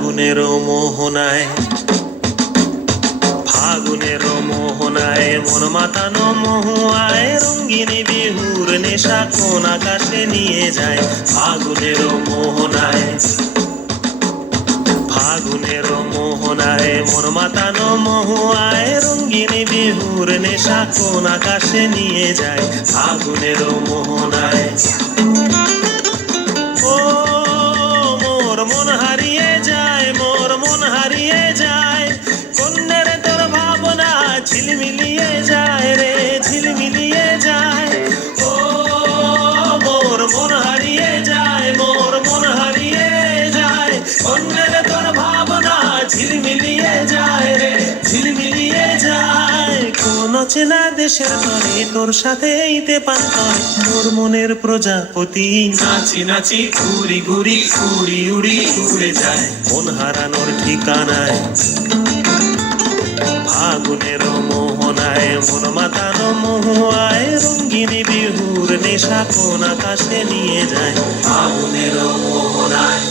ফাগুনের মোহনায়, ফাগুনের মোহনায় মন মাতানো মহুয়ায় রঙ্গিনী বিহুর নেশা কোন আকাশে নিয়ে যায়। ফাগুনের মোহনায়, ফাগুনের মোহনায় মন মাতানো মহুয়ায় রঙ্গিনী বিহুর নেশা কোন আকাশে নিয়ে যায়। ফাগুনের মোহনায় ও মোর মন হারিয়ে যায়, মোর মন হারিয়ে যায়, কন্যের তোর ভাবনা ঝিলমিলিয়ে যায় রে, ঝিলমিলিয়ে যায়। ও মোর মন হারিয়ে যায়, মোর মন হারিয়ে যায়, কন্যের তোর ভাবনা ঝিলমিলিয়ে যায় রে, ঝিলমিলিয়ে যায়। কোন চেনা দেশের তরে তোর সাথে ইতে পান করে তোর মনের প্রজাপতি নাচি নাচি ঘুরি ঘুরি উড়ি উড়ি উড়ে যায় মন হারানোর ঠিকানায়। ফাগুনের মোহনায় মন মাতানো মহুয়ায় রঙ্গিনী বিহুর নেশা কোন আকাশে নিয়ে যায়। ফাগুনের মোহনায়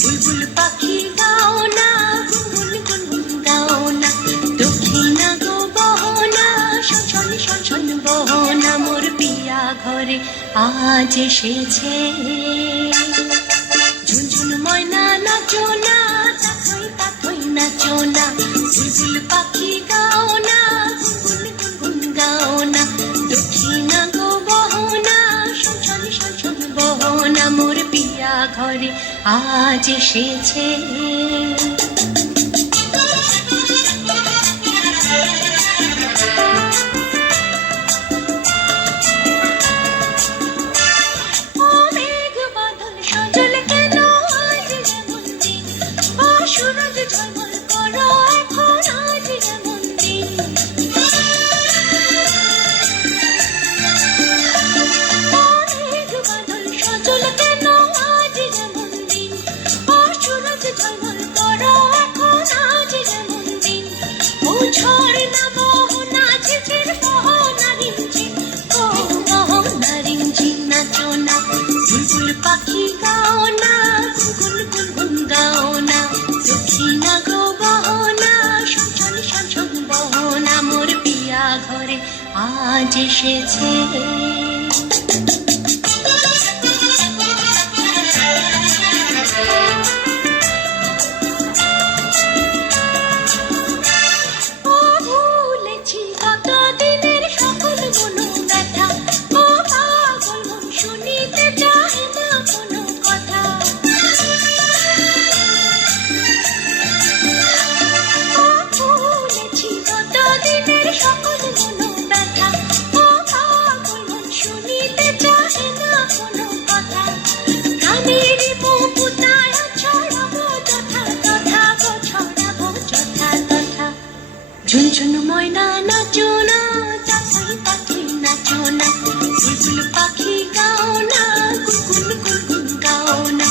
বুলবুল পাখি গাও না, গুনগুন গুনগুন গাও না, দক্ষিণা গো বহনা, শনশন শনশন বহনা, মোর পিয়া ঘরে আজ এসেছে। ঝুনঝুন ময়না নাচো না, তাথই তাথই নাচো না, বুলবুল পাখি গাও না, গুনগুন গুনগুন গাও না, দক্ষিণা গো বহনা, শনশন শনশন বহনা, মোর পিয়া ঘরে আজ এসেছে। বুলবুল পাখি গাও না, গুনগুন গুনগুন গাও না, দক্ষিণা গো বহনা, শনশন আজ এসেছে। ও ভুলেছি কতদিনের সকল মনো ব্যথা, ও পাগল মন শুনিতে চাহে না কোনো কথা। ও ভুলেছি কতদিনের সকল মনো ব্যথা, ও পাগল মন শুনিতে চাহে না কোনো কথা। গানের বহুতায় ছড়াবো যথা তথা, গো ছড়াবো যথা তথা। ঝুনঝুন ময়না নাচো না, তাকাই তাকাই নাচো না, বুলবুল পাখি গাও না, গুনগুন গুনগুন গাও না।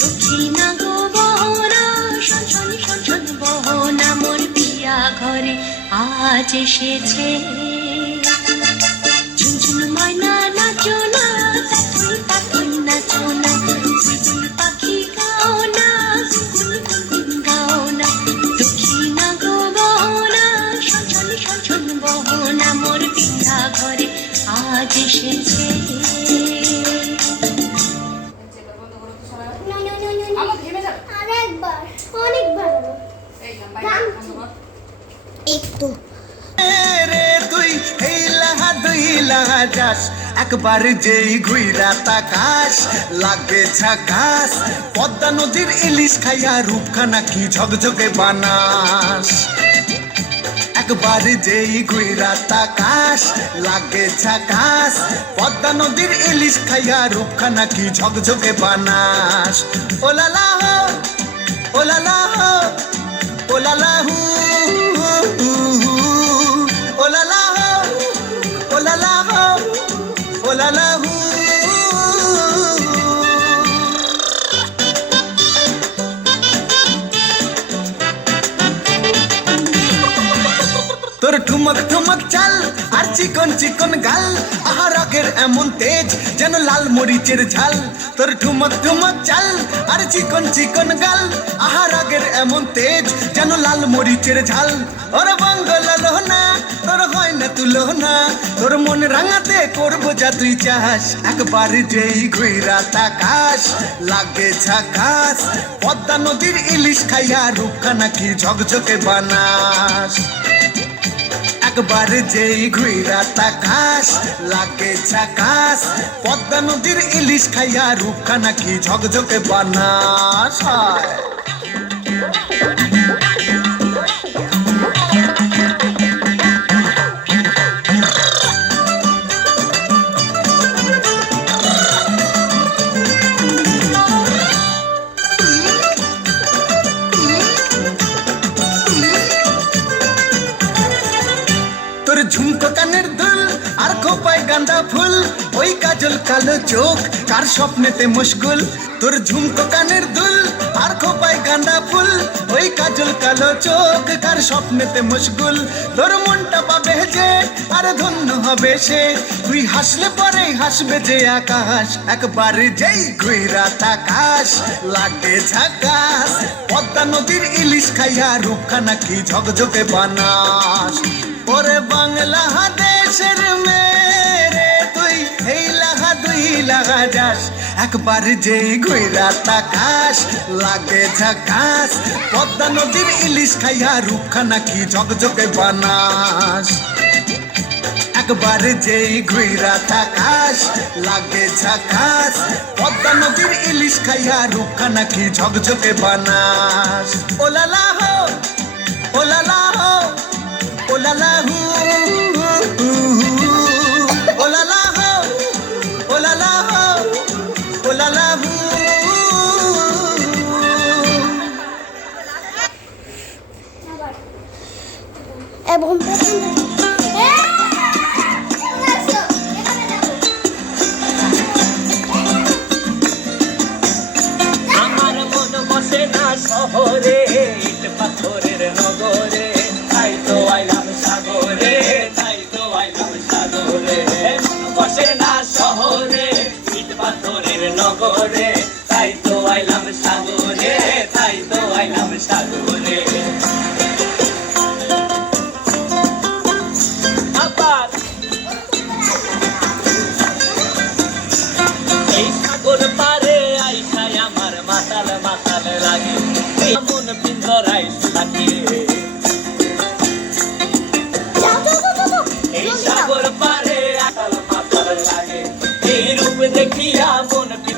দক্ষিণা গো বহনা, শনশন শনশন বহনা, মোর পিয়া ঘরে আজ এসেছে। ঝুনঝুন ময়না নাচো না, তাকাই তাকাই নাচো না, বুলবুল পাখি গাও না, গুনগুন গুনগুন গাও না। দক্ষিণা গো বহনা, শনশন শনশন বহনা, মোর পিয়া ঘরে আজ এসেছে। আমার ঘেমে যাবে। আরেকবার অনেকবার এই না বাইরে বন্ধ কর। একটু রে তুই এই লাহা দুই লাহা যাস, একবার যেই ঘুইরা তাকাস লাগে ঝাকাস। পদ্মা নদীর ইলিশ খাইয়া রূপখানা কি ঝকঝকে বানাস। একবার যেই ঘুইরা তাকাস লাগে ঝাকাস, পদ্মা নদীর ইলিশ খাইয়া রূপখানা কি ঝকঝকে বানাস। ওলালা হো ওলালা হো ওলালা হু, ওলালা হো ওলালা হো ওলালা হু। তোর ঠুমক ঠুমক চাল আর চিকন চিকন গাল, আহা রাগের এমন তেজ যেন লাল মরিচের ঝাল। তোর ঠুমক ঠুমক চাল আর চিকন চিকন গাল, আহা রাগের এমন তেজ যেন লাল মরিচের ঝাল। ওর বাঙ্গলা লোহনা তোর হয় না তুলনা, তোর মন রাঙাতে করবো যা তুই চাস। একবার যেই ঘুইরা তাকাস লাগে ঝাকাস, পদ্মা নদীর ইলিশ খাইয়া রূপখানা কি ঝকঝকে বানাস। একবার যেই ঘুইরা তাকাস লাগে ঝাকাস, পদ্মা নদীর ইলিশ খাইয়া রূপখানা কি ঝকঝকে বানাস। তোর ঝুমকো কানের দুল আর খোপায় গাঁদা ফুল, ওই কাজল কালো চোখ কার স্বপ্নেতে মুশকুল। তোর ঝুমকো কানের দুল আর খোপায় গাঁদা ফুল, ওই কাজল কালো চোখ কার স্বপ্নেতে মুশকুল। তোর মনটা পাবে যে আর ধন্য হবে সে, তুই হাসলে পরে হাসবে যে আকাশ। একবার যেই ঘুইরা তাকাস লাগে ঝাকাস, পদ্মা নদীর ইলিশ খাইয়া রূপখানা কি ঝকঝকে বানাস। ওরে বাংলা দেশের মেরে তুই এই লাহা দুই লাহা যাস, একবার যেই ঘুইরা তাকাস লাগে ঝাকাস, পদ্মা নদীর ইলিশ খাইয়া রূপখানা কি ঝকঝকে বানাস। একবার যেই ঘুইরা তাকাস লাগে ঝাকাস, পদ্মা নদীর ইলিশ খাইয়া রূপখানা কি ঝকঝকে বানাস। ওলালা হো ওলালা হো ওলালা হু, ওলালা হো ওলালা হো ওলালা হু। এবং আমার মন বসে না শহরে, ইট পাথরের নগরে, তাই তো আইলাম সাগরে, তাই তো আইলাম সাগরে। মন বসে না শহরে, ইট পাথরের নগরে, তাই তো আইলাম সাগরে, তাই তো আইলাম সাগরে। আবার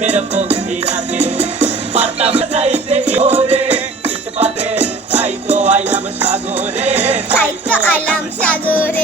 মেঘের পক্ষী ডাকে পারতাম যাইতে ওরে ইট পাতে তাই তো আইলাম সাগরে তাই তো আইলাম সাগরে